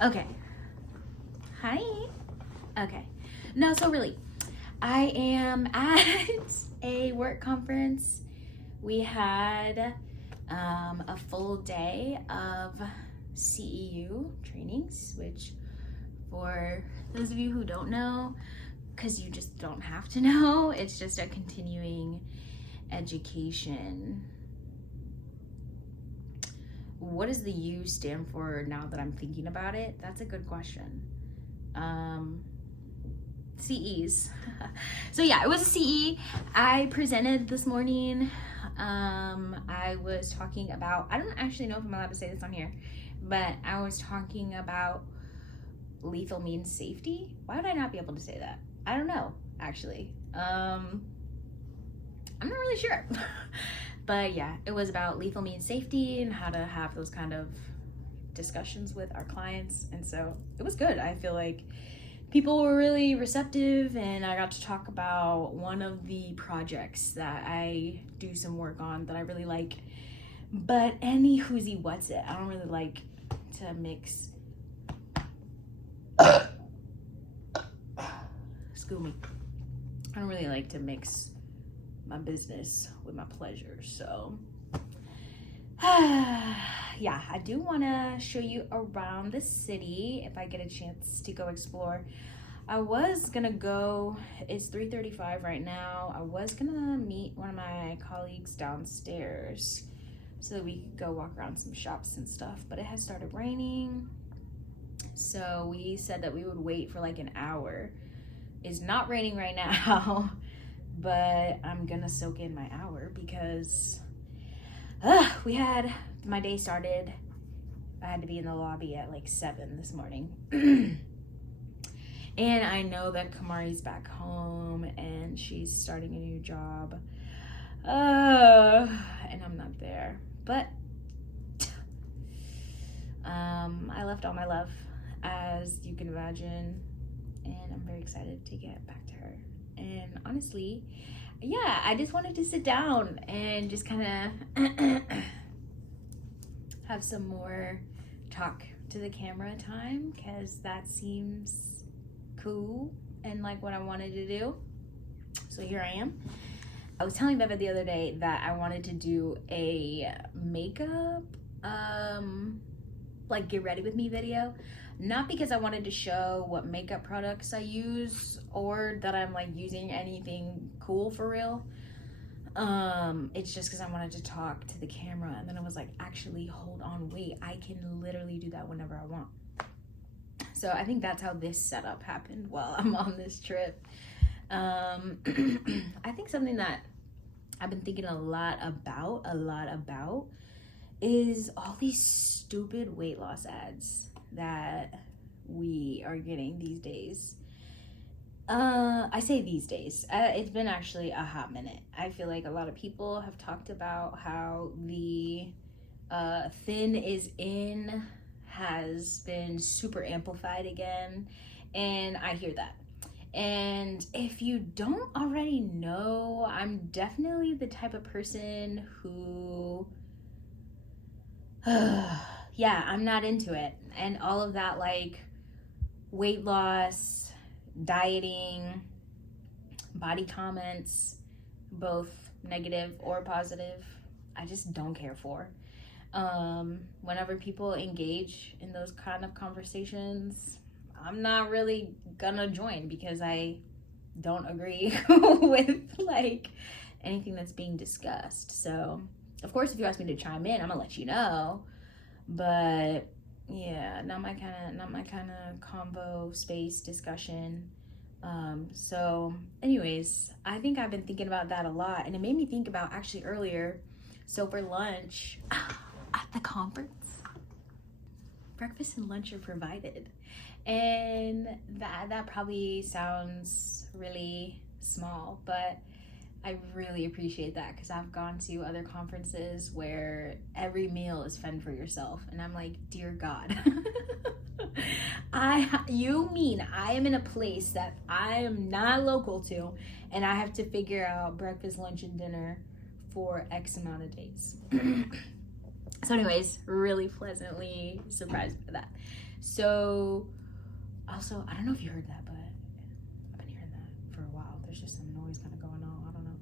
Okay. Hi. Okay. No, so really, I am at a work conference. We had a full day of CEU trainings, which for those of you who don't know, because you just don't have to know, it's just a continuing education. What does the U stand for now that I'm thinking about it? That's a good question. CEs. So yeah, it was a CE. I presented this morning. I was talking about, I don't actually know if I'm allowed to say this on here, but I was talking about lethal means safety. Why would I not be able to say that? I don't know, actually. I'm not really sure. But yeah, it was about lethal means safety and how to have those kind of discussions with our clients. And so it was good. I feel like people were really receptive, and I got to talk about one of the projects that I do some work on that I really like. But any who's what's it, I don't really like to mix. Excuse me. I don't really like to mix my business with my pleasure. So yeah, I do want to show you around the city if I get a chance to go explore. I was gonna go, it's 3:35 right now. I was gonna meet one of my colleagues downstairs so that we could go walk around some shops and stuff, but it has started raining. So we said that we would wait for like an hour. It's not raining right now, but I'm gonna soak in my hour because my day started. I had to be in the lobby at like 7 this morning. And I know that Kamari's back home and she's starting a new job. And I'm not there. But I left all my love, as you can imagine, and I'm very excited to get back to her. And honestly, yeah, I just wanted to sit down and just kind of have some more talk to the camera time, because that seems cool and like what I wanted to do. So here I am. I was telling Beva the other day that I wanted to do a makeup like get ready with me video, not because I wanted to show what makeup products I use or that I'm like using anything cool for real. It's just because I wanted to talk to the camera, and then I was like, actually, hold on, wait, I can literally do that whenever I want. So I think that's how this setup happened while I'm on this trip. I think something that I've been thinking a lot about is all these stupid weight loss ads that we are getting these days. I say these days. It's been actually a hot minute. I feel like a lot of people have talked about how the thin is in has been super amplified again, and I hear that. And if you don't already know, I'm definitely the type of person who yeah, I'm not into it. And all of that, like weight loss, dieting, body comments, both negative or positive, I just don't care for. Whenever people engage in those kind of conversations, I'm not really gonna join because I don't agree with like anything that's being discussed. So of course, if you ask me to chime in, I'm gonna let you know. But yeah, not my kind of convo space discussion. So anyways, I think I've been thinking about that a lot, and it made me think about actually earlier. So for lunch at the conference, breakfast and lunch are provided, and that probably sounds really small, but I really appreciate that, because I've gone to other conferences where every meal is fend for yourself, and I'm like, dear God. You mean I am in a place that I am not local to, and I have to figure out breakfast, lunch, and dinner for X amount of days. So anyways, really pleasantly surprised by that. So also, I don't know if you heard that, but I've been hearing that for a while. There's just some noise kind of going on. I don't know.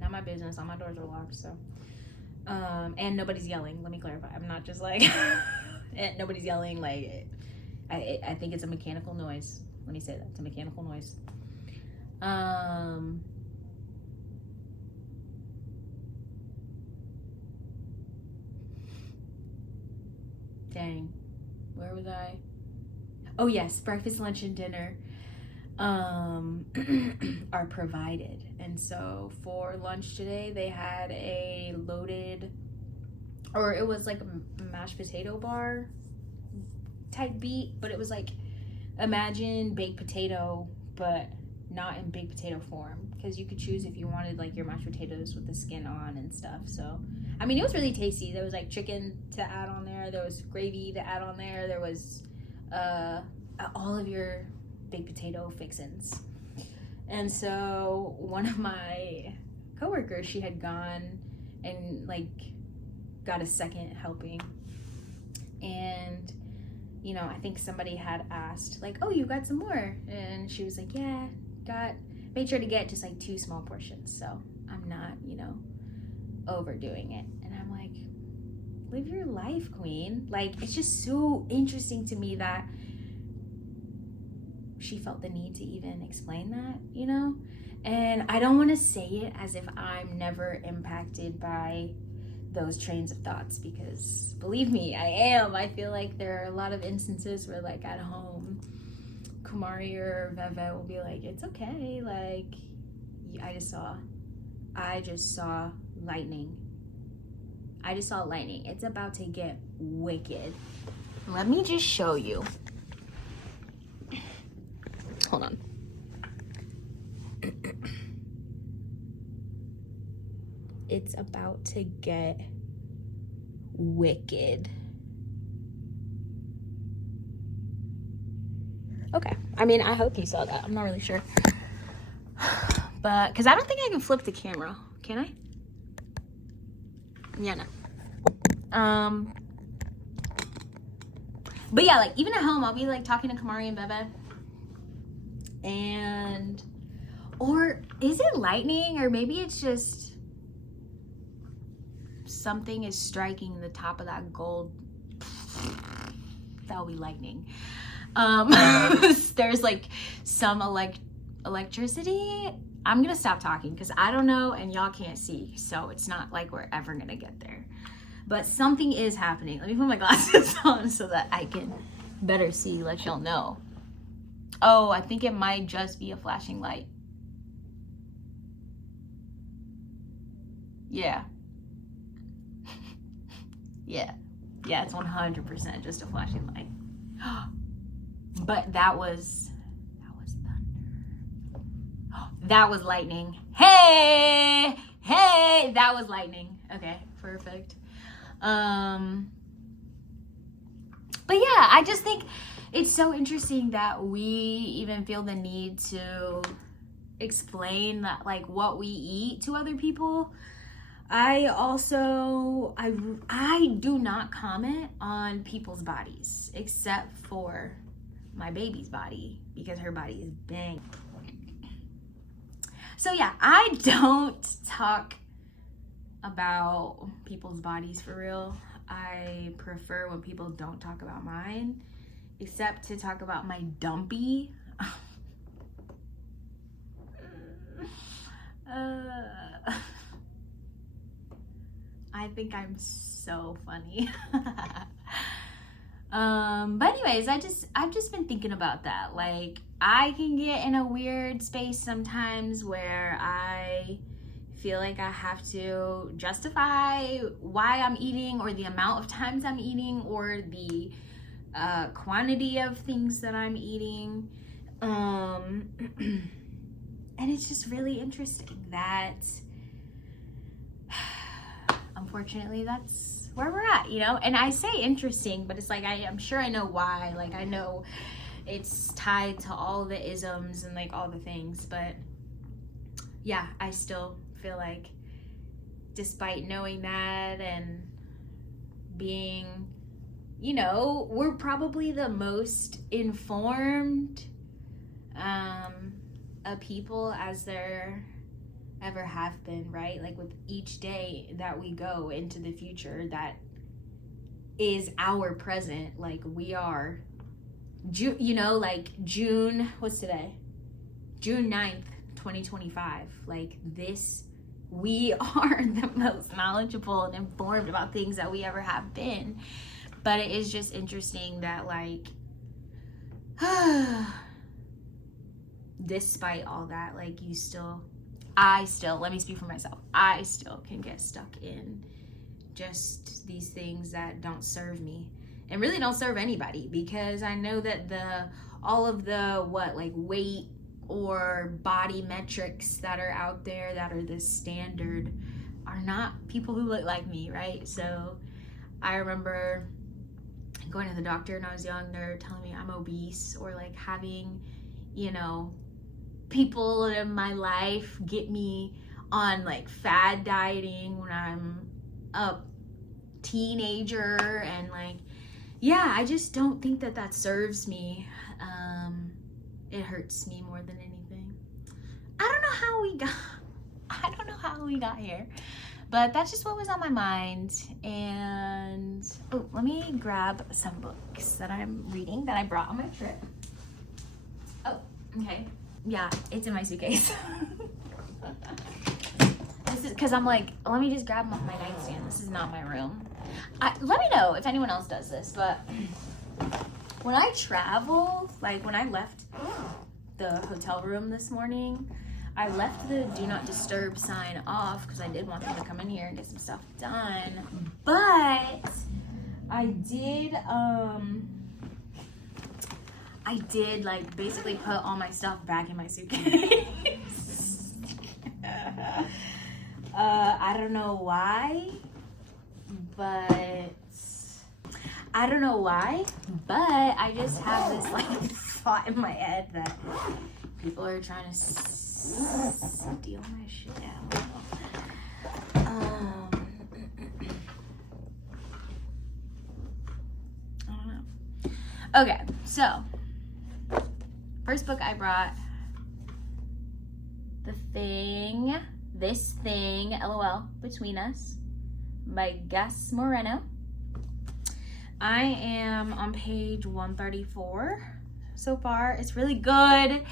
Not my business. All my doors are locked, so. And nobody's yelling. Let me clarify. I'm not just like, nobody's yelling. Like, I think it's a mechanical noise. Let me say that. It's a mechanical noise. Dang. Where was I? Oh yes, breakfast, lunch, and dinner are provided. And so for lunch today, they had a loaded, or it was like a mashed potato bar type beat, but it was like, imagine baked potato, but not in baked potato form, because you could choose if you wanted like your mashed potatoes with the skin on and stuff. So I mean, it was really tasty. There was like chicken to add on there, there was gravy to add on there, there was all of your baked potato fixins. And so one of my coworkers, she had gone and like got a second helping, and you know, I think somebody had asked like, oh, you got some more? And she was like, yeah, made sure to get just like 2 small portions, so I'm not, you know, overdoing it. And I'm like, live your life, queen. Like, it's just so interesting to me that she felt the need to even explain that, you know? And I don't want to say it as if I'm never impacted by those trains of thoughts, because believe me, I am. I feel like there are a lot of instances where like at home, Kumari or Veve will be like, it's okay, like I just saw lightning. I just saw lightning. It's about to get wicked. Let me just show you. Hold on. It's about to get wicked. Okay. I mean, I hope you saw that. I'm not really sure. But, because I don't think I can flip the camera. Can I? Yeah, no. But yeah, like, even at home, I'll be, like, talking to Kamari and Bebe. And, or is it lightning? Or maybe it's just something is striking the top of that gold. That'll be lightning. There's like some electricity. I'm gonna stop talking because I don't know and y'all can't see, so it's not like we're ever gonna get there. But something is happening. Let me put my glasses on so that I can better see, let y'all know. Oh, I think it might just be a flashing light. Yeah. Yeah, it's 100% just a flashing light. But that was thunder. That was lightning. Hey, that was lightning. Okay, perfect. But yeah, I just think it's so interesting that we even feel the need to explain that, like, what we eat to other people. I do not comment on people's bodies except for my baby's body because her body is bang. So yeah, I don't talk about people's bodies for real. I prefer when people don't talk about mine, except to talk about my dumpy. I think I'm so funny. But anyways, I've just been thinking about that. Like, I can get in a weird space sometimes where I feel like I have to justify why I'm eating, or the amount of times I'm eating, or the quantity of things that I'm eating. And it's just really interesting that unfortunately that's where we're at, you know? And I say interesting, but it's like I'm sure I know why. Like, I know it's tied to all the isms and like all the things, but yeah, I still feel like despite knowing that and being, you know, we're probably the most informed people as there ever have been, right? Like with each day that we go into the future that is our present, like we are you know, like June, what's today? June 9th, 2025. Like this, we are the most knowledgeable and informed about things that we ever have been. But it is just interesting that, like, despite all that, like I still, let me speak for myself, I still can get stuck in just these things that don't serve me and really don't serve anybody, because I know that all of the weight or body metrics that are out there that are the standard are not people who look like me, right? So I remember going to the doctor when I was young, they're telling me I'm obese, or like having, you know, people in my life get me on like fad dieting when I'm a teenager, and like, yeah, I just don't think that serves me. It hurts me more than anything. I don't know how we got here, but that's just what was on my mind. And let me grab some books that I'm reading that I brought on my trip. Oh, okay. Yeah, it's in my suitcase. This is because I'm like, let me just grab my nightstand. This is not my room. Let me know if anyone else does this, but when I travel, like when I left the hotel room this morning, I left the do not disturb sign off because I did want them to come in here and get some stuff done. But I did like basically put all my stuff back in my suitcase. I don't know why, but I just have this like thought in my head that people are trying to steal my shit out. I don't know. Okay, so first book I brought, This Thing, LOL, Between Us, by Gus Moreno. I am on page 134 so far. It's really good.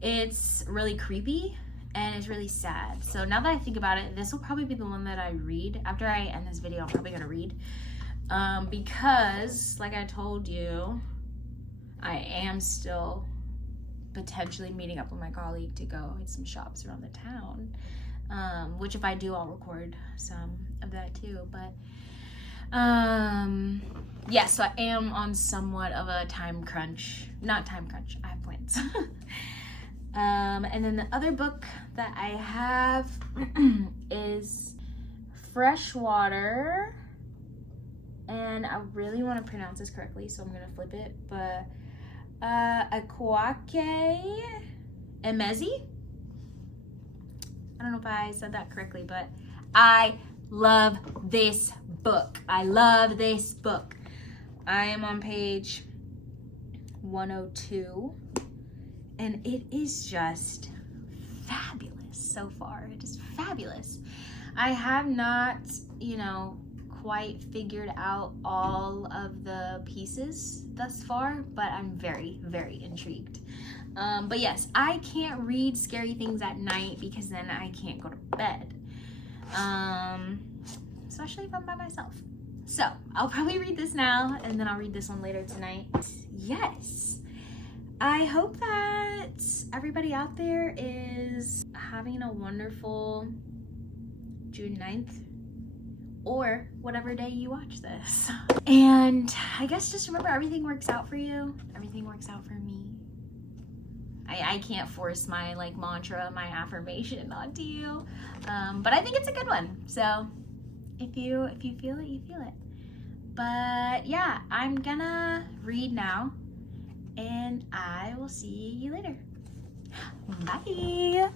It's really creepy and it's really sad. So now that I think about it, this will probably be the one that I read. After I end this video, I'm probably gonna read. Because, like I told you, I am still potentially meeting up with my colleague to go hit some shops around the town. Which if I do, I'll record some of that too. But yeah, so I am on somewhat of a time crunch. Not time crunch, I have plans. And then the other book that I have is Freshwater, and I really want to pronounce this correctly, so I'm gonna flip it, but Akwake Emezi. I don't know if I said that correctly, but I love this book. I am on page 102, and it is just fabulous so far. It is fabulous. I have not, quite figured out all of the pieces thus far, but I'm very, very intrigued. But yes, I can't read scary things at night because then I can't go to bed. Especially if I'm by myself. So I'll probably read this now and then I'll read this one later tonight. Yes. I hope that everybody out there is having a wonderful June 9th or whatever day you watch this. And I guess just remember, everything works out for you. Everything works out for me. I can't force my mantra, my affirmation onto you. But I think it's a good one. So if you feel it, you feel it. But yeah, I'm gonna read now and I will see you later. Bye.